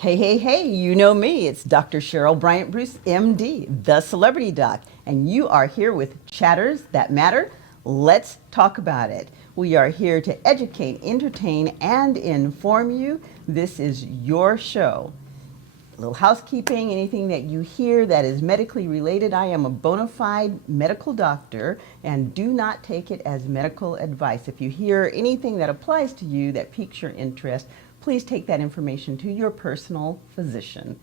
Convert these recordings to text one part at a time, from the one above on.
Hey, hey, hey, you know me. It's Dr. Cheryl Bryant Bruve MD, the celebrity doc, and you are here with Chatters That Matter. Let's talk about it. We are here to educate, entertain, and inform you. This is your show. A little housekeeping, anything that you hear that is medically related, I am a bona fide medical doctor and do not take it as medical advice. If you hear anything that applies to you that piques your interest, please take that information to your personal physician.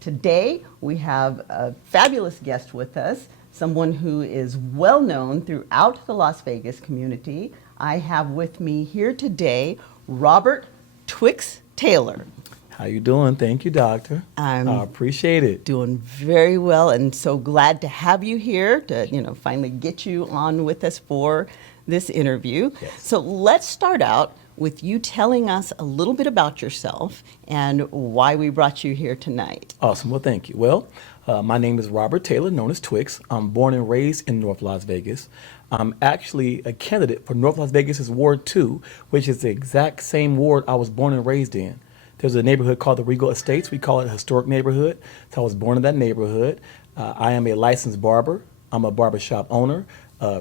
Today, we have a fabulous guest with us, someone who is well known throughout the Las Vegas community. I have with me here today, Robert Twixx Taylor. How you doing? Thank you, doctor. I appreciate it. Doing very well, and so glad to have you here to, finally get you on with us for this interview. Yes. So let's start out with you telling us a little bit about yourself and why we brought you here tonight. Awesome. Well, thank you. Well, my name is Robert Taylor, known as Twixx. I'm born and raised in North Las Vegas. I'm actually a candidate for North Las Vegas's Ward 2, which is the exact same ward I was born and raised in. There's a neighborhood called the Regal Estates. We call it a historic neighborhood. So I was born in that neighborhood. I am a licensed barber. I'm a barbershop owner,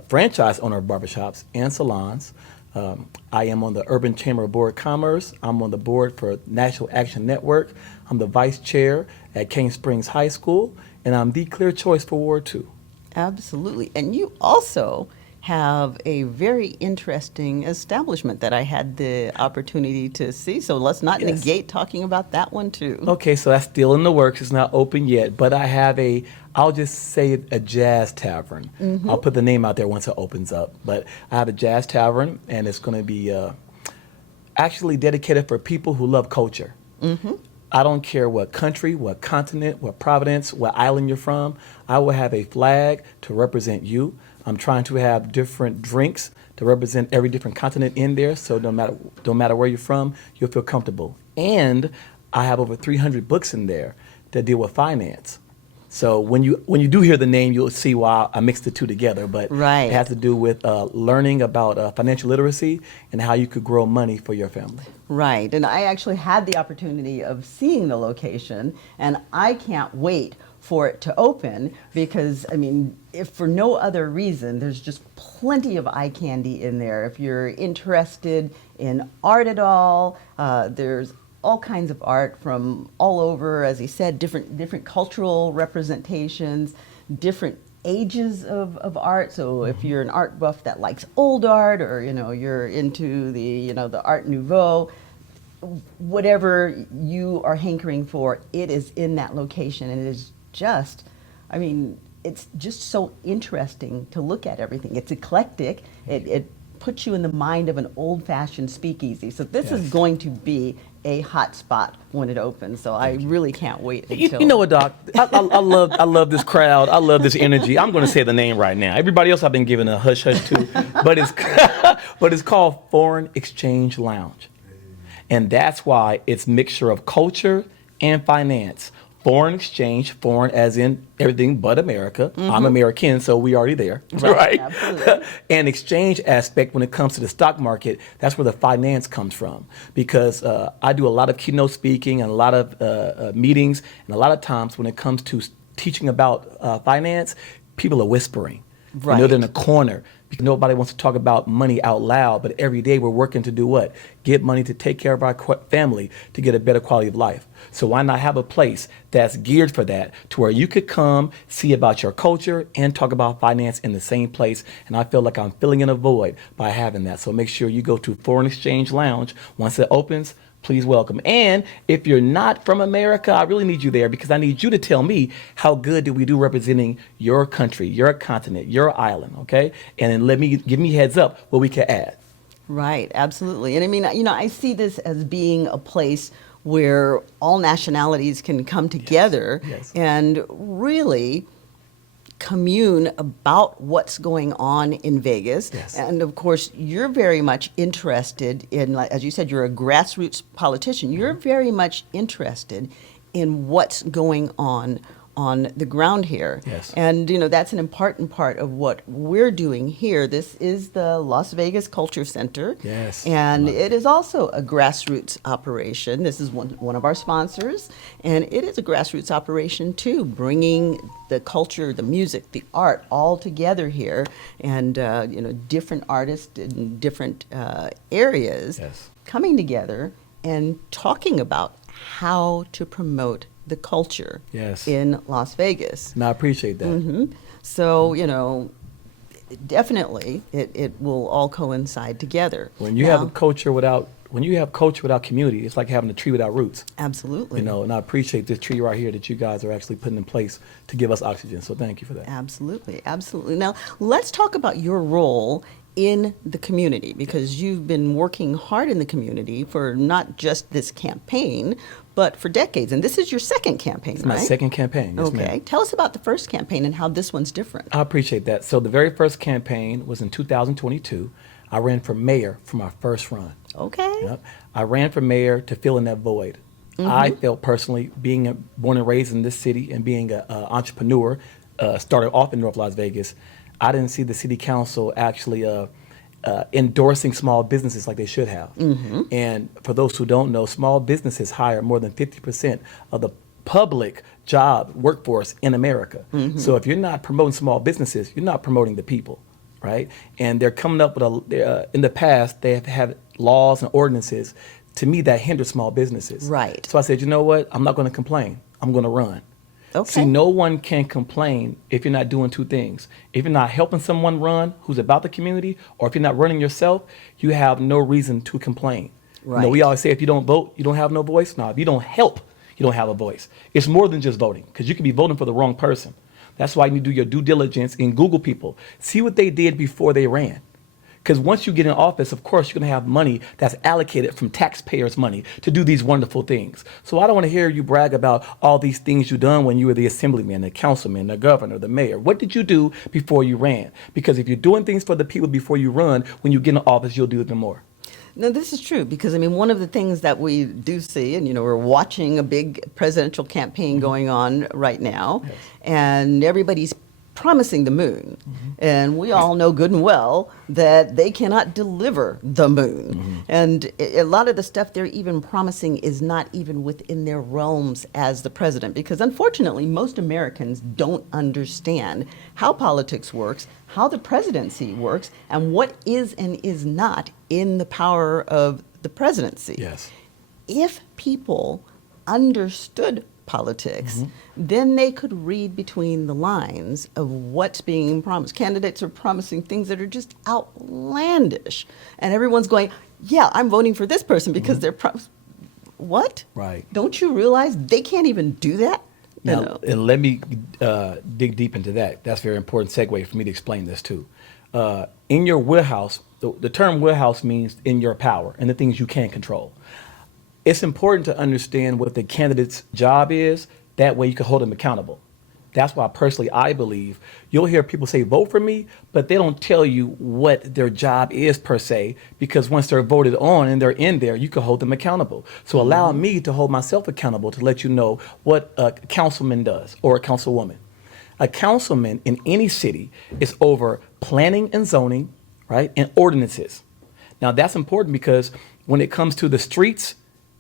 franchise owner of barbershops and salons. I am on the Urban Chamber Board of Commerce. I'm on the board for National Action Network. I'm the vice chair at Cane Springs High School, and I'm the clear choice for Ward 2. Absolutely. And you also have a very interesting establishment that I had the opportunity to see. So let's not Yes. negate talking about that one too. Okay, so that's still in the works. It's not open yet, but I have I'll just say a jazz tavern. Mm-hmm. I'll put the name out there once it opens up. But I have a jazz tavern, and it's going to be actually dedicated for people who love culture. Mm-hmm. I don't care what country, what continent, what province, what island you're from. I will have a flag to represent you. I'm trying to have different drinks to represent every different continent in there, so no matter where you're from, you'll feel comfortable. And I have over 300 books in there that deal with finance. So when you do hear the name, you'll see why I mixed the two together. But Right. It has to do with learning about financial literacy and how you could grow money for your family. Right, and I actually had the opportunity of seeing the location, and I can't wait for it to open because, if for no other reason, there's just plenty of eye candy in there. If you're interested in art at all, there's all kinds of art from all over, as he said, different cultural representations, different ages of art. So if you're an art buff that likes old art, or you're into the Art Nouveau, whatever you are hankering for, it is in that location, and it is just, it's just so interesting to look at everything. It's eclectic. It puts you in the mind of an old-fashioned speakeasy. So this is Yes. going to be a hot spot when it opens. So I really can't wait until. You know what, Doc? I love this crowd. I love this energy. I'm going to say the name right now. Everybody else I've been giving a hush hush to, but it's called Foreign Exchange Lounge, and that's why it's mixture of culture and finance. Foreign exchange, foreign as in everything but America. Mm-hmm. I'm American, so we already there, right? Absolutely. And exchange aspect when it comes to the stock market, that's where the finance comes from. Because I do a lot of keynote speaking and a lot of meetings, and a lot of times when it comes to teaching about finance, people are whispering. Right. They're in a corner because nobody wants to talk about money out loud, but every day we're working to do what? Get money to take care of our family, to get a better quality of life. So why not have a place that's geared for that, to where you could come, see about your culture, and talk about finance in the same place? And I feel like I'm filling in a void by having that. So make sure you go to Foreign Exchange Lounge. Once it opens, please welcome. And if you're not from America, I really need you there, because I need you to tell me how good did we do representing your country, your continent, your island, okay? And then give me heads up what we can add. Right, absolutely. And I see this as being a place where all nationalities can come together Yes. and really commune about what's going on in Vegas. Yes. And of course, you're very much interested in, as you said, you're a grassroots politician. You're very much interested in what's going on on the ground here. Yes. And, that's an important part of what we're doing here. This is the Las Vegas Culture Center. Yes. And it is also a grassroots operation. This is one of our sponsors. And it is a grassroots operation, too, bringing the culture, the music, the art all together here. And, different artists in different areas Yes. coming together and talking about how to promote the culture Yes. in Las Vegas. And I appreciate that. So, definitely it will all coincide together. When you have culture without community, it's like having a tree without roots. Absolutely. And I appreciate this tree right here that you guys are actually putting in place to give us oxygen. So thank you for that. Absolutely. Absolutely. Now, let's talk about your role in the community, because you've been working hard in the community for not just this campaign, but for decades. And this is your second campaign, It's right? my second campaign. Yes, Okay. ma'am. Tell us about the first campaign and how this one's different. I appreciate that. So the very first campaign was in 2022. I ran for mayor for my first run. Okay. Yep. I ran for mayor to fill in that void. I felt personally, being born and raised in this city and being an entrepreneur, started off in North Las Vegas, I didn't see the city council actually endorsing small businesses like they should have. And for those who don't know, small businesses hire more than 50% of the public job workforce in America. So if you're not promoting small businesses, you're not promoting the people, right? And they're coming up with in the past, they have had laws and ordinances, to me, that hinder small businesses. Right. So I said, you know what? I'm not going to complain. I'm going to run. Okay. See, no one can complain if you're not doing two things. If you're not helping someone run who's about the community, or if you're not running yourself, you have no reason to complain. Right. We always say if you don't vote, you don't have no voice. No, if you don't help, you don't have a voice. It's more than just voting, because you could be voting for the wrong person. That's why you need to do your due diligence and Google people. See what they did before they ran. Because once you get in office, of course, you're going to have money that's allocated from taxpayers' money to do these wonderful things. So I don't want to hear you brag about all these things you've done when you were the assemblyman, the councilman, the governor, the mayor. What did you do before you ran? Because if you're doing things for the people before you run, when you get in office, you'll do them more. No, this is true, because one of the things that we do see, and we're watching a big presidential campaign going on right now, Yes. and everybody's promising the moon. And we all know good and well that they cannot deliver the moon. And a lot of the stuff they're even promising is not even within their realms as the president, because unfortunately, most Americans don't understand how politics works, how the presidency works, and what is and is not in the power of the presidency. Yes. If people understood politics, then they could read between the lines of what's being promised. Candidates are promising things that are just outlandish. And everyone's going, yeah, I'm voting for this person because they're what? Right. Don't you realize they can't even do that? Now, and let me dig deep into that. That's a very important segue for me to explain this too. In your wheelhouse, the term wheelhouse means in your power and the things you can control. It's important to understand what the candidate's job is. That way you can hold them accountable. That's why personally I believe you'll hear people say vote for me, but they don't tell you what their job is per se, because once they're voted on and they're in there, you can hold them accountable. So allow me to hold myself accountable to let you know what a councilman does or a councilwoman. A councilman in any city is over planning and zoning, right, and ordinances. Now that's important because when it comes to the streets,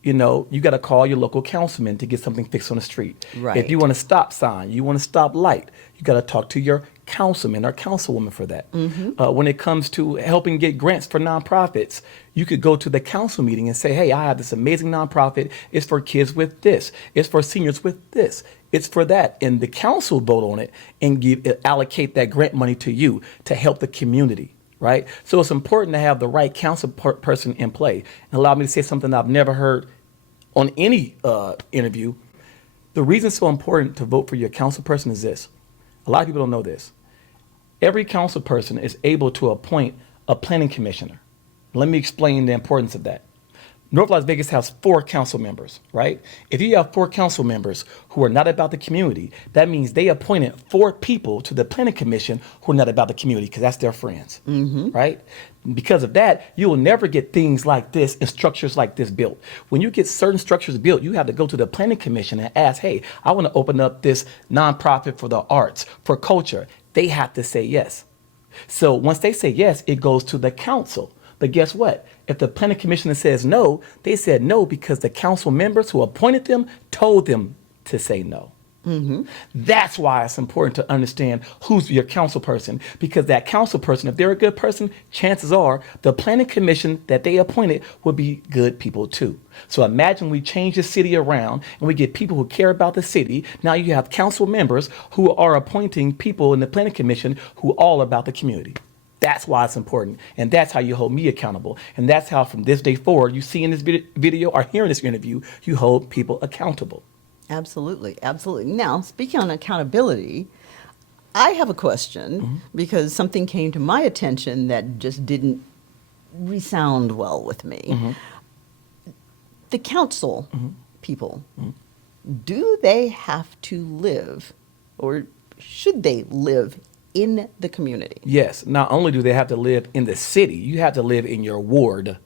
you got to call your local councilman to get something fixed on the street. Right. If you want a stop sign, you want a stop light, you got to talk to your councilman or councilwoman for that. When it comes to helping get grants for nonprofits, you could go to the council meeting and say, hey, I have this amazing nonprofit. It's for kids with this. It's for seniors with this. It's for that. And the council vote on it and allocate that grant money to you to help the community. Right? So it's important to have the right council person in play. And allow me to say something I've never heard on any interview. The reason it's so important to vote for your council person is this. A lot of people don't know this. Every council person is able to appoint a planning commissioner. Let me explain the importance of that. North Las Vegas has 4 council members, right? If you have 4 council members who are not about the community, that means they appointed 4 people to the planning commission who are not about the community because that's their friends, right? Because of that, you will never get things like this and structures like this built. When you get certain structures built, you have to go to the planning commission and ask, hey, I want to open up this nonprofit for the arts, for culture. They have to say yes. So once they say yes, it goes to the council. But guess what? If the planning commission says no, they said no because the council members who appointed them told them to say no. That's why it's important to understand who's your council person, because that council person, if they're a good person, chances are the planning commission that they appointed will be good people too. So imagine we change the city around and we get people who care about the city. Now you have council members who are appointing people in the planning commission who are all about the community. That's why it's important. And that's how you hold me accountable. And that's how from this day forward, you see in this video or hear in this interview, you hold people accountable. Absolutely, absolutely. Now, speaking on accountability, I have a question because something came to my attention that just didn't resound well with me. The council people, do they have to live or should they live in the community? Yes, not only do they have to live in the city, you have to live in your ward.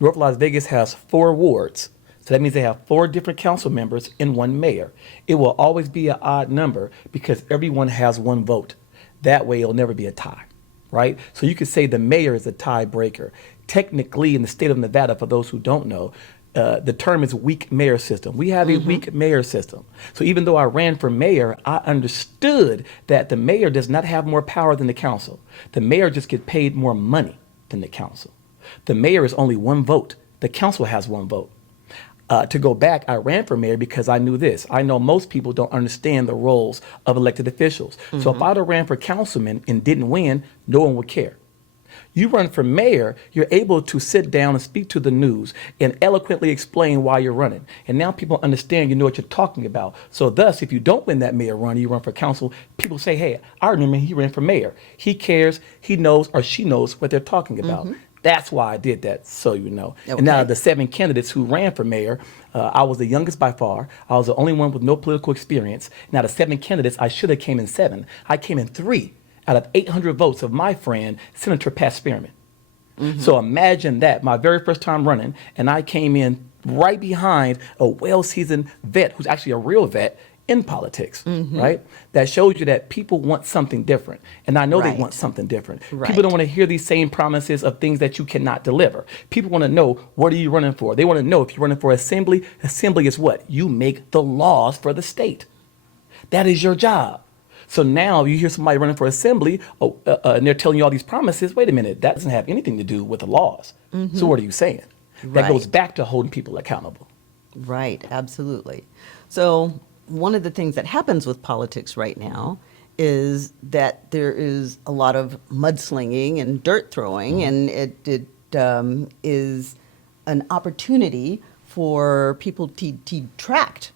North Las Vegas has 4 wards. So that means they have 4 different council members and 1 mayor. It will always be an odd number because everyone has 1 vote. That way it'll never be a tie, right? So you could say the mayor is a tiebreaker. Technically in the state of Nevada, for those who don't know, the term is weak mayor system. We have a weak mayor system. So even though I ran for mayor, I understood that the mayor does not have more power than the council. The mayor just gets paid more money than the council. The mayor is only 1 vote. The council has 1 vote. To go back, I ran for mayor because I knew this. I know most people don't understand the roles of elected officials. So if I'd have ran for councilman and didn't win, no one would care. You run for mayor, you're able to sit down and speak to the news and eloquently explain why you're running. And now people understand you know what you're talking about. So thus, if you don't win that mayor run, you run for council, people say, hey, I remember he ran for mayor. He cares, he knows, or she knows what they're talking about. That's why I did that, so you know. Okay. And now the 7 candidates who ran for mayor, I was the youngest by far. I was the only one with no political experience. Now the 7 candidates, I should have came in 7. I came in 3 out of 800 votes of my friend, Senator Pat Spearman. So imagine that, my very first time running, and I came in right behind a well-seasoned vet who's actually a real vet in politics, right? That shows you that people want something different. And I know they want something different. People don't want to hear these same promises of things that you cannot deliver. People want to know, what are you running for? They want to know if you're running for assembly. Assembly is what? You make the laws for the state. That is your job. So now you hear somebody running for assembly and they're telling you all these promises. Wait a minute, that doesn't have anything to do with the laws. So what are you saying? That goes back to holding people accountable. Right, absolutely. So one of the things that happens with politics right now is that there is a lot of mudslinging and dirt throwing, and it is an opportunity for people to detract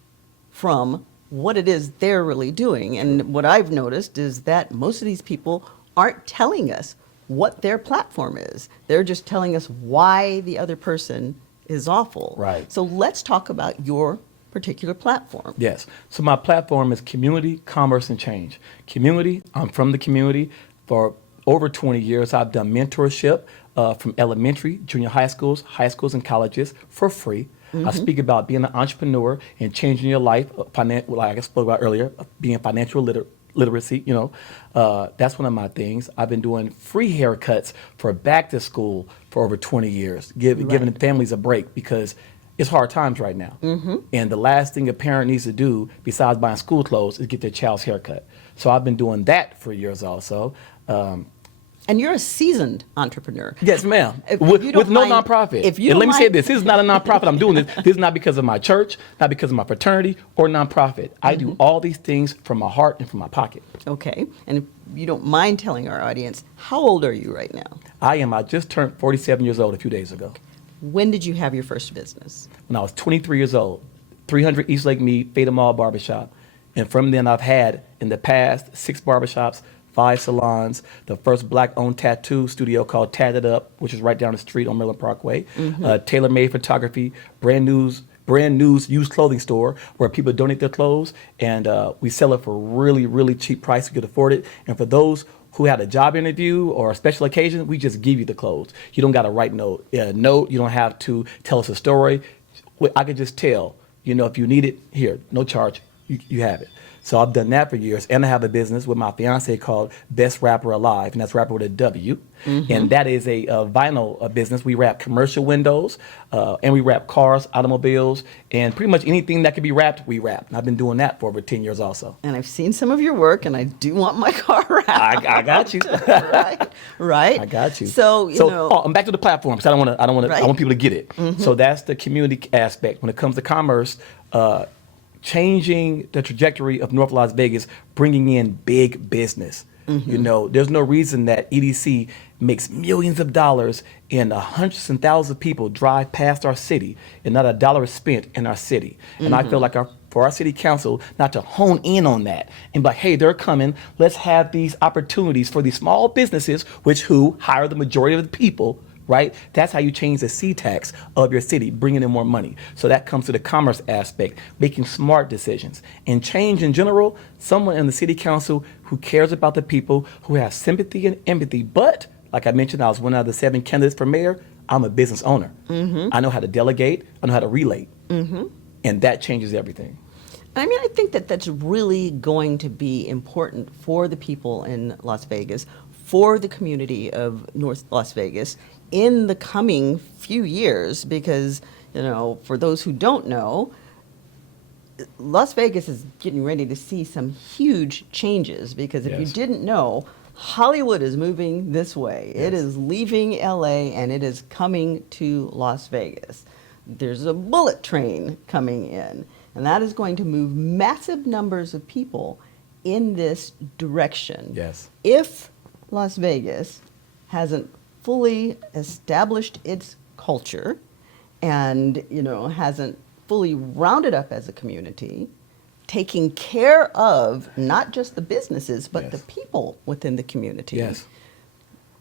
from what it is they're really doing. And what I've noticed is that most of these people aren't telling us what their platform is. They're just telling us why the other person is awful. Right. So let's talk about your particular platform. Yes. So my platform is community, commerce, and change. Community, I'm from the community. For over 20 years, I've done mentorship from elementary, junior high schools, and colleges for free. I speak about being an entrepreneur and changing your life, like I spoke about earlier, being financial literacy, you know. That's one of my things. I've been doing free haircuts for back to school for over 20 years, giving families a break because it's hard times right now. And the last thing a parent needs to do besides buying school clothes is get their child's haircut. So I've been doing that for years also. And you're a seasoned entrepreneur. Yes, ma'am. With no nonprofit. And let me say this is not a nonprofit. I'm doing this. This is not because of my church, not because of my fraternity or nonprofit. I do all these things from my heart and from my pocket. Okay. And if you don't mind telling our audience, how old are you right now? I just turned 47 years old a few days ago. When did you have your first business? When I was 23 years old, 300 East Lake Mead, Phi Beta Barbershop. And from then I've had in the past 6 barbershops, 5 salons, the first black-owned tattoo studio called Tatted Up, which is right down the street on Maryland Parkway, tailor-made photography, brand new used clothing store where people donate their clothes, and we sell it for really, really cheap price. You could afford it. And for those who had a job interview or a special occasion, we just give you the clothes. You don't got to write note. You don't have to tell us a story. I could just tell, if you need it, here, no charge, you have it. So I've done that for years, and I have a business with my fiance called Best Rapper Alive, and that's rapper with a W. And that is a vinyl business. We wrap commercial windows, and we wrap cars, automobiles, and pretty much anything that can be wrapped, we wrap. And I've been doing that for over 10 years also. And I've seen some of your work, and I do want my car wrapped. I got you. right. I got you. So I'm back to the platform. So I want people to get it. So that's the community aspect. When it comes to commerce, changing the trajectory of North Las Vegas, bringing in big business. There's no reason that EDC makes millions of dollars and hundreds and thousands of people drive past our city and not a dollar is spent in our city. And I feel like for our city council not to hone in on that and be like, hey, they're coming. Let's have these opportunities for these small businesses, who hire the majority of the people. Right? That's how you change the C-tax of your city, bringing in more money. So that comes to the commerce aspect, making smart decisions. And change in general, someone in the city council who cares about the people, who has sympathy and empathy. But, like I mentioned, I was one out of the 7 candidates for mayor. I'm a business owner. I know how to delegate. I know how to relate. And that changes everything. I think that that's really going to be important for the people in Las Vegas, for the community of North Las Vegas, in the coming few years, because, for those who don't know, Las Vegas is getting ready to see some huge changes, because if you didn't know, Hollywood is moving this way. It is leaving LA and it is coming to Las Vegas. There's a bullet train coming in, and that is going to move massive numbers of people in this direction. Yes. If Las Vegas hasn't fully established its culture and, hasn't fully rounded up as a community, taking care of not just the businesses, but the people within the community,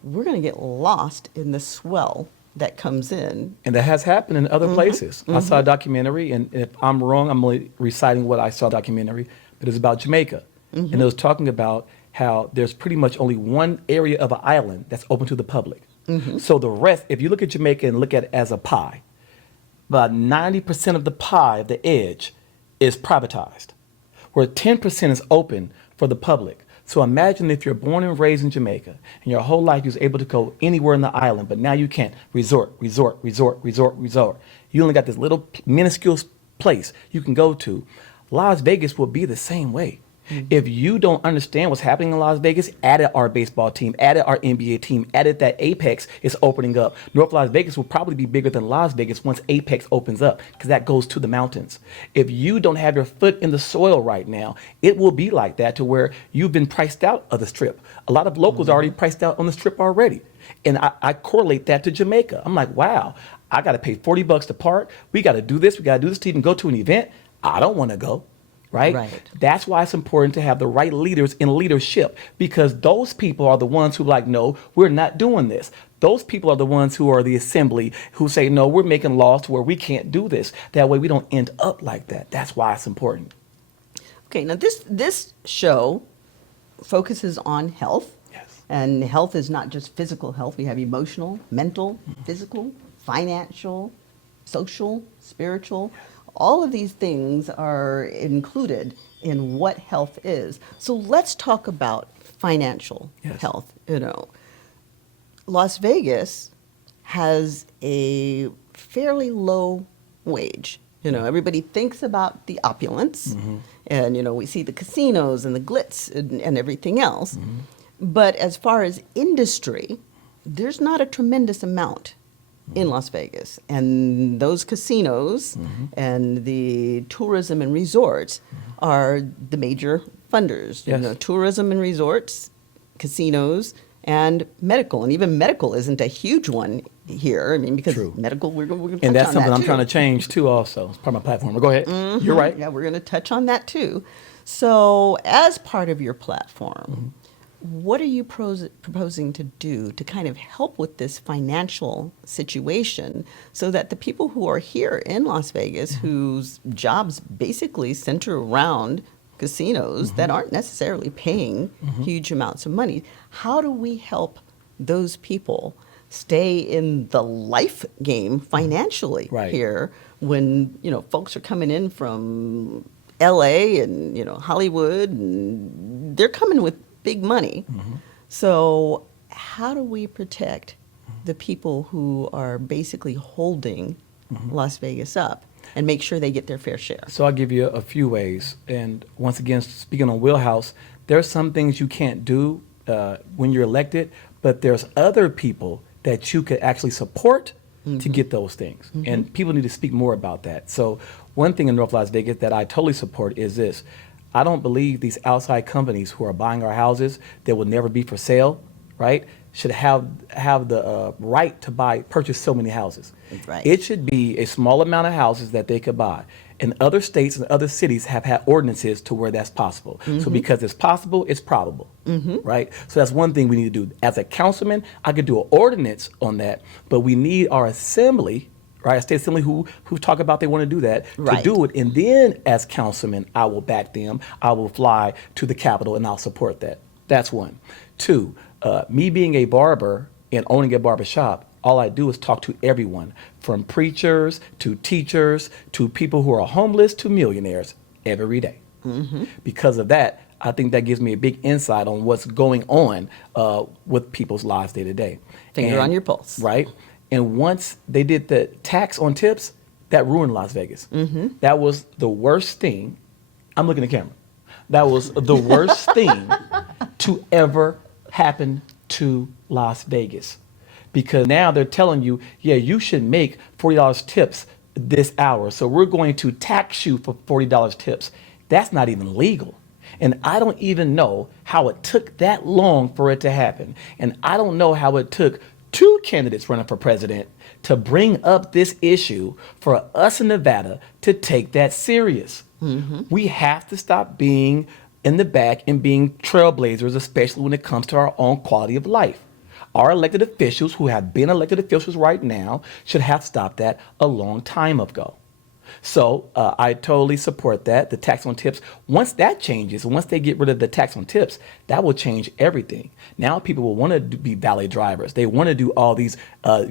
we're going to get lost in the swell that comes in. And that has happened in other places. I saw a documentary, and if I'm wrong, I'm only reciting what I saw in the documentary, but it's about Jamaica. And it was talking about how there's pretty much only one area of an island that's open to the public. So the rest, if you look at Jamaica and look at it as a pie, about 90% of the pie, of the edge, is privatized, where 10% is open for the public. So imagine if you're born and raised in Jamaica, and your whole life you was able to go anywhere in the island, but now you can't. Resort. You only got this little minuscule place you can go to. Las Vegas will be the same way. If you don't understand what's happening in Las Vegas, added our baseball team, added our NBA team, added that Apex is opening up. North Las Vegas will probably be bigger than Las Vegas once Apex opens up, because that goes to the mountains. If you don't have your foot in the soil right now, it will be like that, to where you've been priced out of the Strip. A lot of locals are already priced out on the Strip already. And I correlate that to Jamaica. I'm like, wow, I got to pay $40 to park. We got to do this. We got to do this to even go to an event. I don't want to go. Right? That's why it's important to have the right leaders in leadership, because those people are the ones who like, no, we're not doing this. Those people are the ones who are the assembly, who say, no, we're making laws to where we can't do this. That way we don't end up like that. That's why it's important. Okay, now this show focuses on health. Yes. And health is not just physical health. We have emotional, mental, physical, financial, social, spiritual. All of these things are included in what health is. So let's talk about financial health. Las Vegas has a fairly low wage. Everybody thinks about the opulence, and we see the casinos and the glitz and everything else. But as far as industry, there's not a tremendous amount in Las Vegas. And those casinos and the tourism and resorts are the major funders. Tourism and resorts, casinos, and medical. And even medical isn't a huge one here. Because medical, we're going to touch on that. And that's something I'm too. trying to change too also. It's part of my platform. But go ahead. You're right. Yeah, we're going to touch on that too. So as part of your platform, what are you proposing to do to kind of help with this financial situation so that the people who are here in Las Vegas, whose jobs basically center around casinos that aren't necessarily paying huge amounts of money, how do we help those people stay in the life game financially here when, you know, folks are coming in from LA and, you know, Hollywood, and they're coming with big money. So how do we protect the people who are basically holding Las Vegas up and make sure they get their fair share? So I'll give you a few ways. And once again, speaking on Wheelhouse, there are some things you can't do when you're elected, but there's other people that you could actually support to get those things. And people need to speak more about that. So one thing in North Las Vegas that I totally support is this. I don't believe these outside companies who are buying our houses that will never be for sale, right, should have the right to purchase so many houses. Right. It should be a small amount of houses that they could buy. And other states and other cities have had ordinances to where that's possible. So because it's possible, it's probable, right? So that's one thing we need to do. As a councilman, I could do an ordinance on that, but we need our assembly, right, a state assembly who talk about they want to do that, to do it. And then as councilman, I will back them. I will fly to the Capitol and I'll support that. That's one. Two, me being a barber and owning a barbershop, all I do is talk to everyone, from preachers to teachers to people who are homeless to millionaires every day. Because of that, I think that gives me a big insight on what's going on with people's lives day to day. Finger on your pulse. Right? And once they did the tax on tips, that ruined Las Vegas. That was the worst thing. I'm looking at the camera. That was the worst thing to ever happen to Las Vegas. Because now they're telling you, yeah, you should make $40 tips this hour. So we're going to tax you for $40 tips. That's not even legal. And I don't even know how it took that long for it to happen. And I don't know how it took two candidates running for president to bring up this issue for us in Nevada to take that serious. We have to stop being in the back and being trailblazers, especially when it comes to our own quality of life. Our elected officials, who have been elected officials right now, should have stopped that a long time ago. So I totally support that, the tax on tips. Once that changes, once they get rid of the tax on tips, that will change everything. Now people will want to be valet drivers. They want to do all these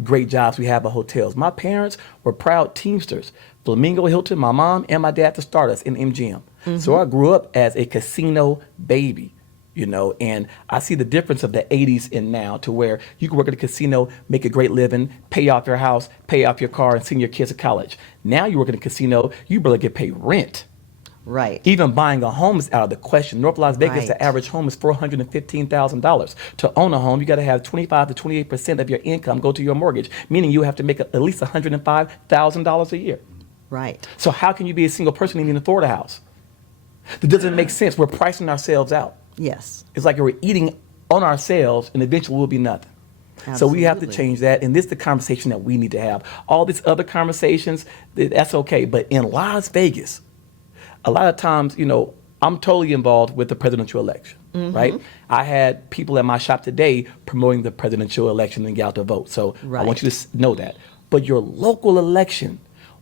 great jobs we have at hotels. My parents were proud Teamsters. Flamingo Hilton, my mom and my dad to start us in MGM. So I grew up as a casino baby. You know, and I see the difference of the 80s and now, to where you can work at a casino, make a great living, pay off your house, pay off your car, and send your kids to college. Now you work at a casino, you barely get paid rent. Right. Even buying a home is out of the question. North Las Vegas, the average home is $415,000. To own a home, you got to have 25 to 28% of your income go to your mortgage, meaning you have to make at least $105,000 a year. Right. So how can you be a single person and even afford a house? That doesn't make sense. We're pricing ourselves out. Yes. It's like we're eating on ourselves, and eventually we'll be nothing. Absolutely. So we have to change that, and this is the conversation that we need to have. All these other conversations, that's okay, but in Las Vegas, a lot of times, you know, I'm totally involved with the presidential election, right? I had people at my shop today promoting the presidential election and get out to vote, so I want you to know that. But your local election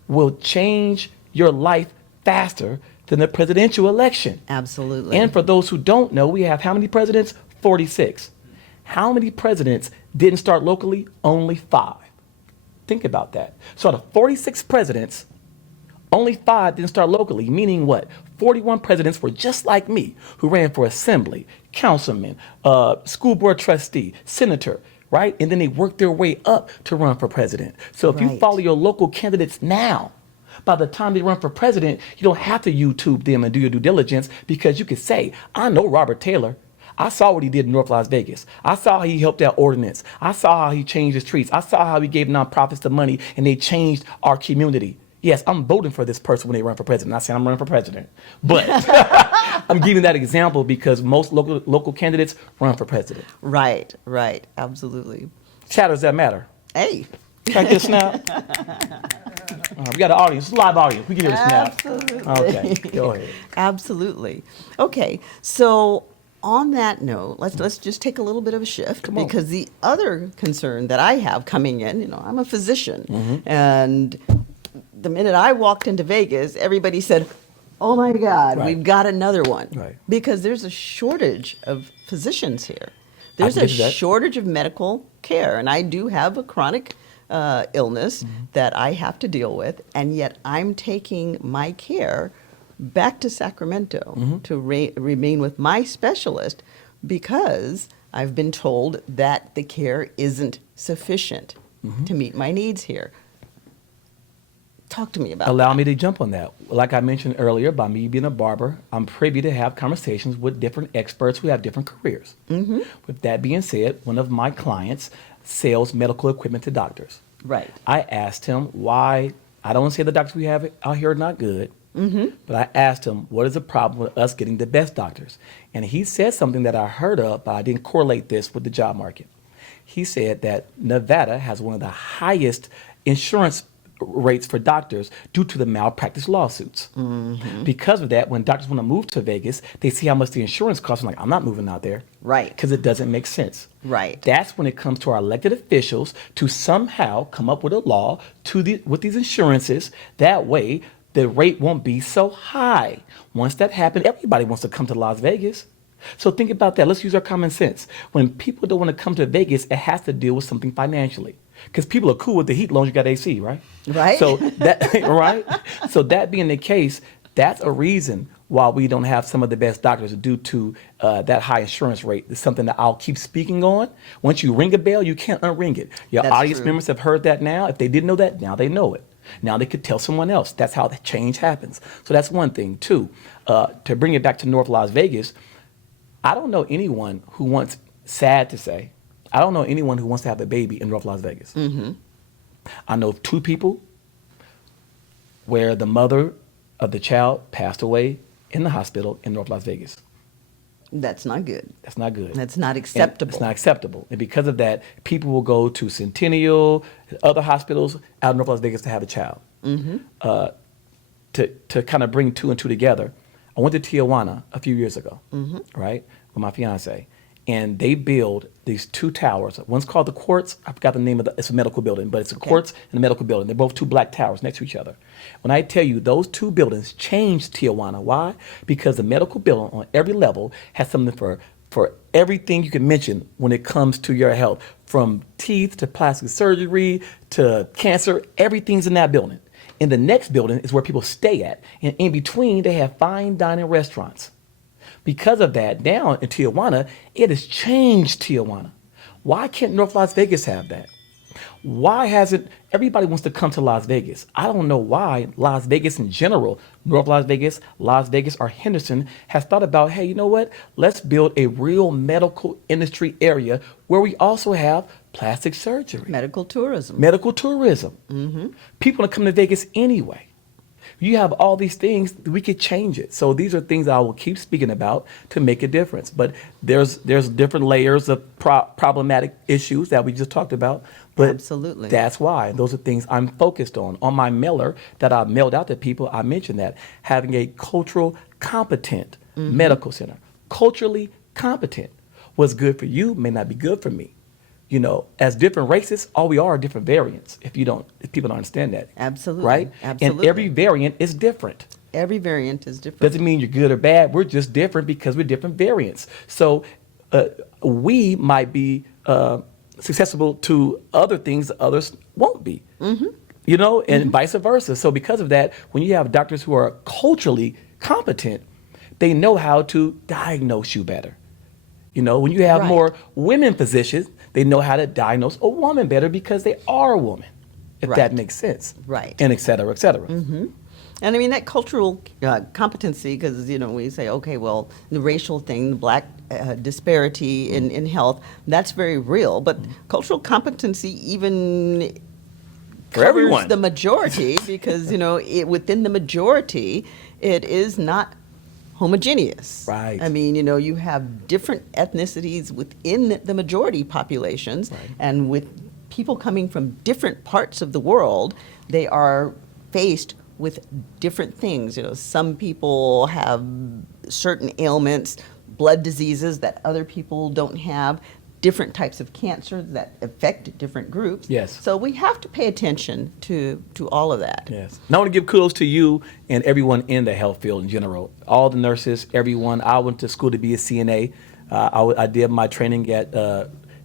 will change your life faster than the presidential election. Absolutely. And for those who don't know, we have how many presidents? 46. How many presidents didn't start locally? Only 5. Think about that. So out of 46 presidents, only 5 didn't start locally, meaning what? 41 presidents were just like me, who ran for assembly, councilman, school board trustee, senator, right? And then they worked their way up to run for president. So if you follow your local candidates now, by the time they run for president, you don't have to YouTube them and do your due diligence, because you could say, I know Robert Taylor. I saw what he did in North Las Vegas. I saw how he helped out ordinance. I saw how he changed the streets. I saw how he gave nonprofits the money and they changed our community. Yes, I'm voting for this person when they run for president. I'm not saying I'm running for president, but I'm giving that example because most local candidates run for president. Right, right, absolutely. Chat, does that matter? Hey. Can I get a snap? We got an audience, it's a live audience. We can hear the snap. Absolutely. Okay, go ahead. Absolutely. Okay, so on that note, let's just take a little bit of a shift, Come on. because the other concern that I have coming in, I'm a physician, and the minute I walked into Vegas, everybody said, "Oh my God, Right. we've got another one," Right. because there's a shortage of physicians here. There's can a get to that. shortage of medical care, and I do have a chronic illness that I have to deal with, and yet I'm taking my care back to Sacramento to remain with my specialist, because I've been told that the care isn't sufficient to meet my needs here. Talk to me about Allow that. me to jump on that. Like I mentioned earlier, by me being a barber, I'm privy to have conversations with different experts who have different careers. With that being said, one of my clients sells medical equipment to doctors. Right. I asked him why. I don't say the doctors we have out here are not good, but I asked him, what is the problem with us getting the best doctors? And he said something that I heard of, but I didn't correlate this with the job market. He said that Nevada has one of the highest insurance rates for doctors due to the malpractice lawsuits. Because of that, when doctors want to move to Vegas, they see how much the insurance costs. I'm like, I'm not moving out there. Right. Because it doesn't make sense. Right. That's when it comes to our elected officials to somehow come up with a law with these insurances. That way, the rate won't be so high. Once that happens, everybody wants to come to Las Vegas. So think about that. Let's use our common sense. When people don't want to come to Vegas, it has to deal with something financially. Because people are cool with the heat as long as you got AC, right? Right. So that right. So that being the case, that's a reason why we don't have some of the best doctors due to that high insurance rate. It's something that I'll keep speaking on. Once you ring a bell, you can't unring it. Your That's audience true. members have heard that now. If they didn't know that, now they know it. Now they could tell someone else. That's how the change happens. So that's one thing. Two, to bring it back to North Las Vegas, I don't know anyone who wants, sad to say, I don't know anyone who wants to have a baby in North Las Vegas. I know of two people where the mother of the child passed away in the hospital in North Las Vegas. That's not good. That's not good. That's not And acceptable. it's not acceptable. And because of that, people will go to Centennial, other hospitals out in North Las Vegas to have a child. To kind of bring two and two together, I went to Tijuana a few years ago, right, with my fiance. And they build these two towers. One's called the Quartz. I forgot the name of it's a medical building, but it's a Quartz and a medical building. They're both two black towers next to each other. When I tell you those two buildings changed Tijuana, why? Because the medical building on every level has something for everything you can mention when it comes to your health, from teeth to plastic surgery to cancer. Everything's in that building. And the next building is where people stay at. And in between, they have fine dining restaurants. Because of that, now in Tijuana, it has changed Tijuana. Why can't North Las Vegas have that? Why hasn't everybody wants to come to Las Vegas? I don't know why Las Vegas in general, North Las Vegas, or Henderson has thought about, hey, you know what? Let's build a real medical industry area where we also have plastic surgery, Medical tourism. medical tourism. People are coming to Vegas anyway. You have all these things, we could change it. So these are things I will keep speaking about to make a difference. But there's different layers of problematic issues that we just talked about. But Absolutely. that's why. Those are things I'm focused on. On my mailer that I mailed out to people, I mentioned that. Having a cultural competent medical center. Culturally competent. What's good for you may not be good for me. You know, as different races, all we are different variants. If people don't understand that. Absolutely. Right? Absolutely. And every variant is different. Every variant is different. Doesn't mean you're good or bad. We're just different because we're different variants. So we might be susceptible to other things others won't be. You know, and vice versa. So because of that, when you have doctors who are culturally competent, they know how to diagnose you better. You know, when you have Right. more women physicians, they know how to diagnose a woman better because they are a woman, if Right. that makes sense. Right. And et cetera, et cetera. And I mean, that cultural competency, because, we say, okay, well, the racial thing, the black disparity in health, that's very real. But cultural competency even For covers everyone. the majority, because, within the majority, it is not homogeneous. Right. I mean, you have different ethnicities within the majority populations, and with people coming from different parts of the world, they are faced with different things. Some people have certain ailments. blood diseases that other people don't have, different types of cancer that affect different groups. Yes. So we have to pay attention to all of that. Yes. And I want to give kudos to you and everyone in the health field in general. All the nurses, everyone. I went to school to be a CNA. I did my training at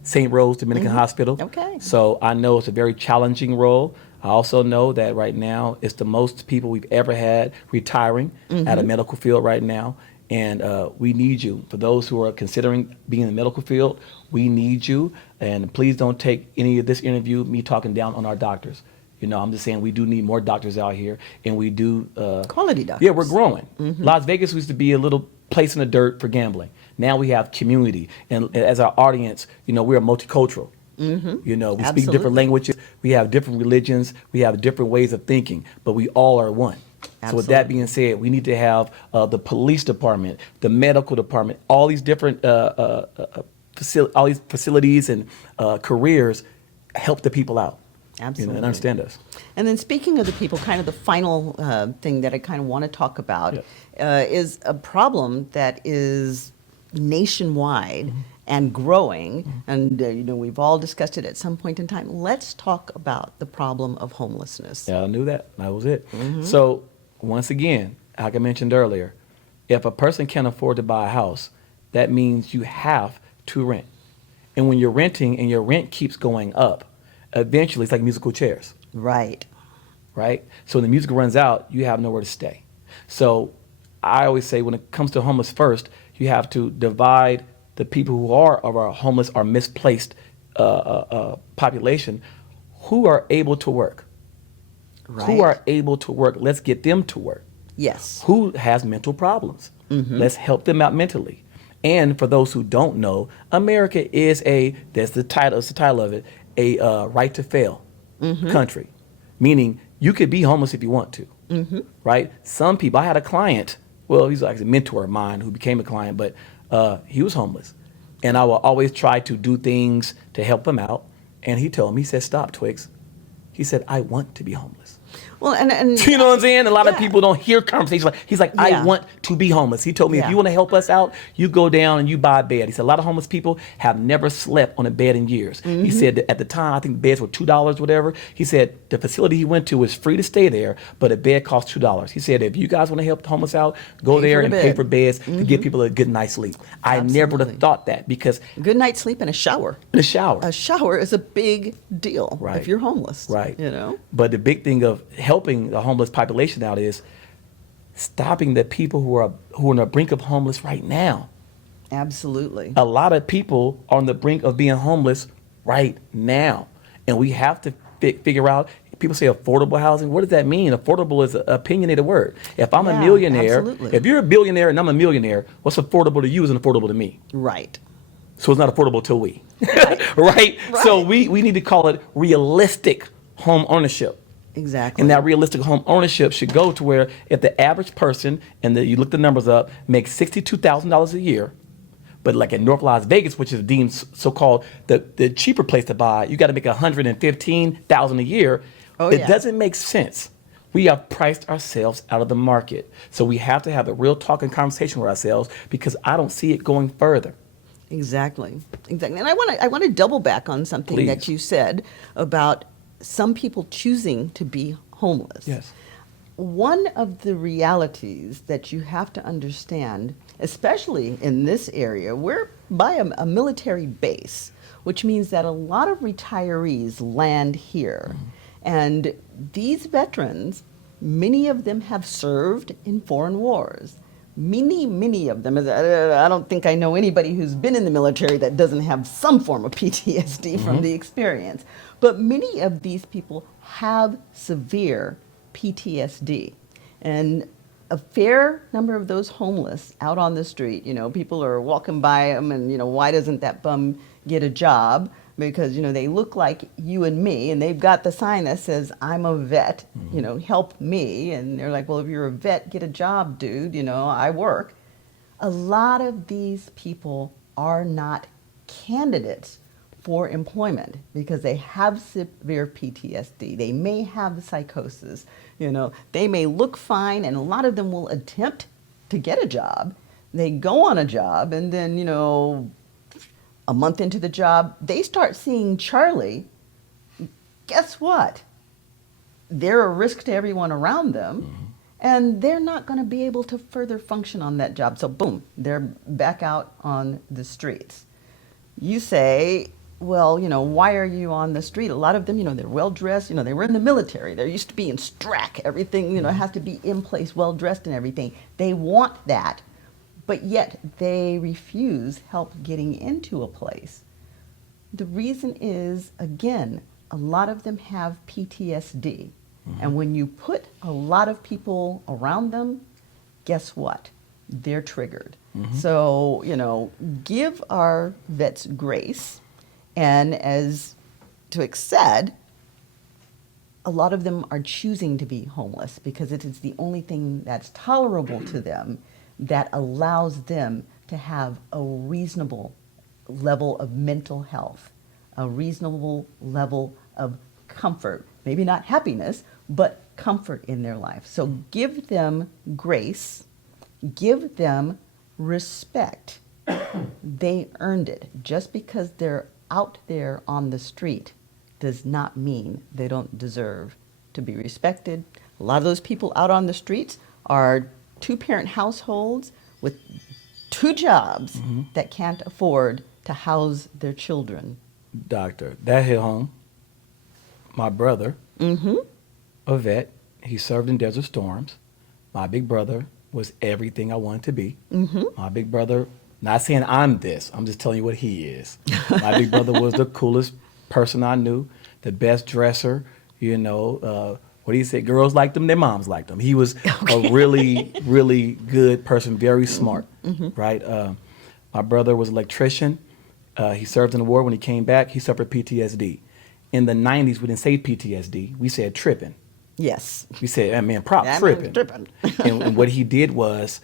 St. Rose Dominican Hospital. Okay. So I know it's a very challenging role. I also know that right now it's the most people we've ever had retiring at a medical field right now. And we need you. For those who are considering being in the medical field, we need you. And please don't take any of this interview, me talking down on our doctors. You know, I'm just saying we do need more doctors out here, and we do. Quality doctors. Yeah, we're growing. Las Vegas used to be a little place in the dirt for gambling. Now we have community. And as our audience, you know, we're multicultural. You know, we speak different languages. We have different religions. We have different ways of thinking, but we all are one. So with that being said, we need to have the police department, the medical department, all these different all these facilities and careers help the people out. Absolutely. You know, and understand us. And then speaking of the people, kind of the final thing that I kind of want to talk about is a problem that is nationwide and growing. And, you know, we've all discussed it at some point in time. Let's talk about the problem of homelessness. Yeah, I knew that. That was it. So once again, like I mentioned earlier, if a person can't afford to buy a house, that means you have to rent. And when you're renting and your rent keeps going up, eventually it's like musical chairs. Right. Right? So when the music runs out, you have nowhere to stay. So I always say when it comes to homeless first, you have to divide the people who are of our homeless or misplaced population who are able to work. Right. Who are able to work, let's get them to work. Yes. Who has mental problems? Let's help them out mentally. And for those who don't know, America is that's the title of it, a right to fail country. Meaning you could be homeless if you want to, right? Some people, I had a client, well, he's like a mentor of mine who became a client, but he was homeless. And I will always try to do things to help him out. And he told me, he said, stop, Twixx. He said, I want to be homeless. Well, and You know what I'm saying? A lot of people don't hear conversations like, he's like, I want to be homeless. He told me, if you want to help us out, you go down and you buy a bed. He said, a lot of homeless people have never slept on a bed in years. He said that at the time, I think the beds were $2, whatever. He said the facility he went to was free to stay there, but a bed cost $2. He said, if you guys want to help the homeless out, go there and pay for beds to give people a good night's sleep. I never would have thought that because. Good night's sleep and a shower. In a shower. A shower is a big deal if you're homeless. Right. You know? But the big thing of helping the homeless population out is stopping the people who are on the brink of homeless right now. Absolutely. A lot of people are on the brink of being homeless right now. And we have to figure out, people say affordable housing. What does that mean? Affordable is an opinionated word. If I'm a millionaire, if you're a billionaire and I'm a millionaire, what's affordable to you isn't affordable to me. Right. So it's not affordable to we. Right? So we need to call it realistic home ownership. Exactly. And that realistic home ownership should go to where if the average person, and you look the numbers up, makes $62,000 a year, but like in North Las Vegas, which is deemed so-called the cheaper place to buy, you got to make $115,000 a year. It doesn't make sense. We have priced ourselves out of the market. So we have to have a real talk and conversation with ourselves because I don't see it going further. Exactly. And I want to double back on something that you said about some people choosing to be homeless. Yes. One of the realities that you have to understand, especially in this area, we're by a military base, which means that a lot of retirees land here. And these veterans, many of them have served in foreign wars. Many of them. I don't think I know anybody who's been in the military that doesn't have some form of PTSD from the experience. But many of these people have severe PTSD. And a fair number of those homeless out on the street, you know, people are walking by them and, you know, why doesn't that bum get a job? Because, you know, they look like you and me, and they've got the sign that says, I'm a vet, you know, help me. And they're like, well, if you're a vet, get a job, dude, you know, I work. A lot of these people are not candidates for employment because they have severe PTSD. They may have psychosis, you know, they may look fine, and a lot of them will attempt to get a job. They go on a job, and then, a month into the job, they start seeing Charlie. Guess what? They're a risk to everyone around them, and they're not going to be able to further function on that job. So, boom, they're back out on the streets. You say, well, why are you on the street? A lot of them, they're well dressed. They were in the military. They're used to be in strack. Everything, has to be in place, well dressed and everything. They want that, but yet they refuse help getting into a place. The reason is, again, a lot of them have PTSD. And when you put a lot of people around them, guess what? They're triggered. So, give our vets grace. And as Twixx said, a lot of them are choosing to be homeless because it is the only thing that's tolerable to them that allows them to have a reasonable level of mental health, a reasonable level of comfort. Maybe not happiness, but comfort in their life. So give them grace, give them respect. They earned it. Just because they're out there on the street does not mean they don't deserve to be respected. A lot of those people out on the streets are two-parent households with two jobs that can't afford to house their children. Doctor, that hit home. My brother, a vet, he served in Desert Storms. My big brother was everything I wanted to be. My big brother, not saying I'm this, I'm just telling you what he is. My big brother was the coolest person I knew, the best dresser, what do you say? Girls liked him, their moms liked him. He was a really, really good person, very smart, right? My brother was an electrician. He served in the war. When he came back, he suffered PTSD. In the 90s, we didn't say PTSD. We said tripping. Yes. We said, that tripping. Tripping. And what he did was,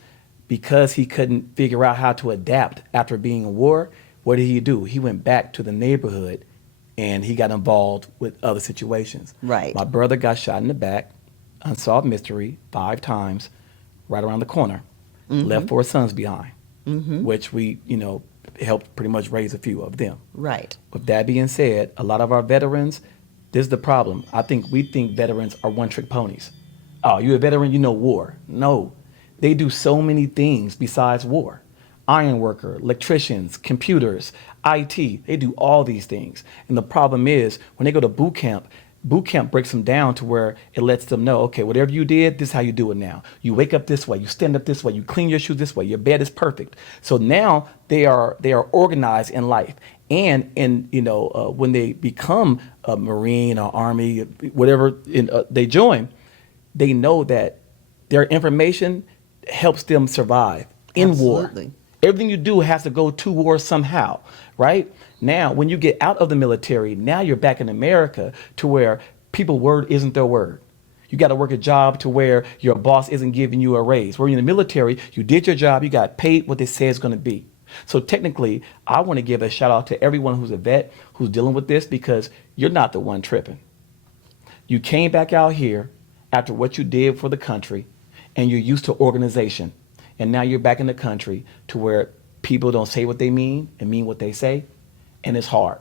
because he couldn't figure out how to adapt after being in war, what did he do? He went back to the neighborhood and he got involved with other situations. Right. My brother got shot in the back, unsolved mystery, 5 times, right around the corner. Left 4 sons behind, which we, helped pretty much raise a few of them. Right. With that being said, a lot of our veterans, this is the problem. We think veterans are one-trick ponies. Oh, you're a veteran, you know war. No, they do so many things besides war. Iron worker, electricians, computers, IT, they do all these things. And the problem is, when they go to boot camp breaks them down to where it lets them know, okay, whatever you did, this is how you do it now. You wake up this way, you stand up this way, you clean your shoes this way, your bed is perfect. So now they are organized in life. And when they become a Marine or Army, whatever they join, they know that their information helps them survive in Absolutely. war. Everything you do has to go to war somehow, right? Now, when you get out of the military, now you're back in America to where people's word isn't their word. You got to work a job to where your boss isn't giving you a raise. Where you're in the military, you did your job, you got paid what they say it's going to be. So technically, I want to give a shout out to everyone who's a vet, who's dealing with this, because you're not the one tripping. You came back out here after what you did for the country, and you're used to organization. And now you're back in the country to where people don't say what they mean and mean what they say, and it's hard.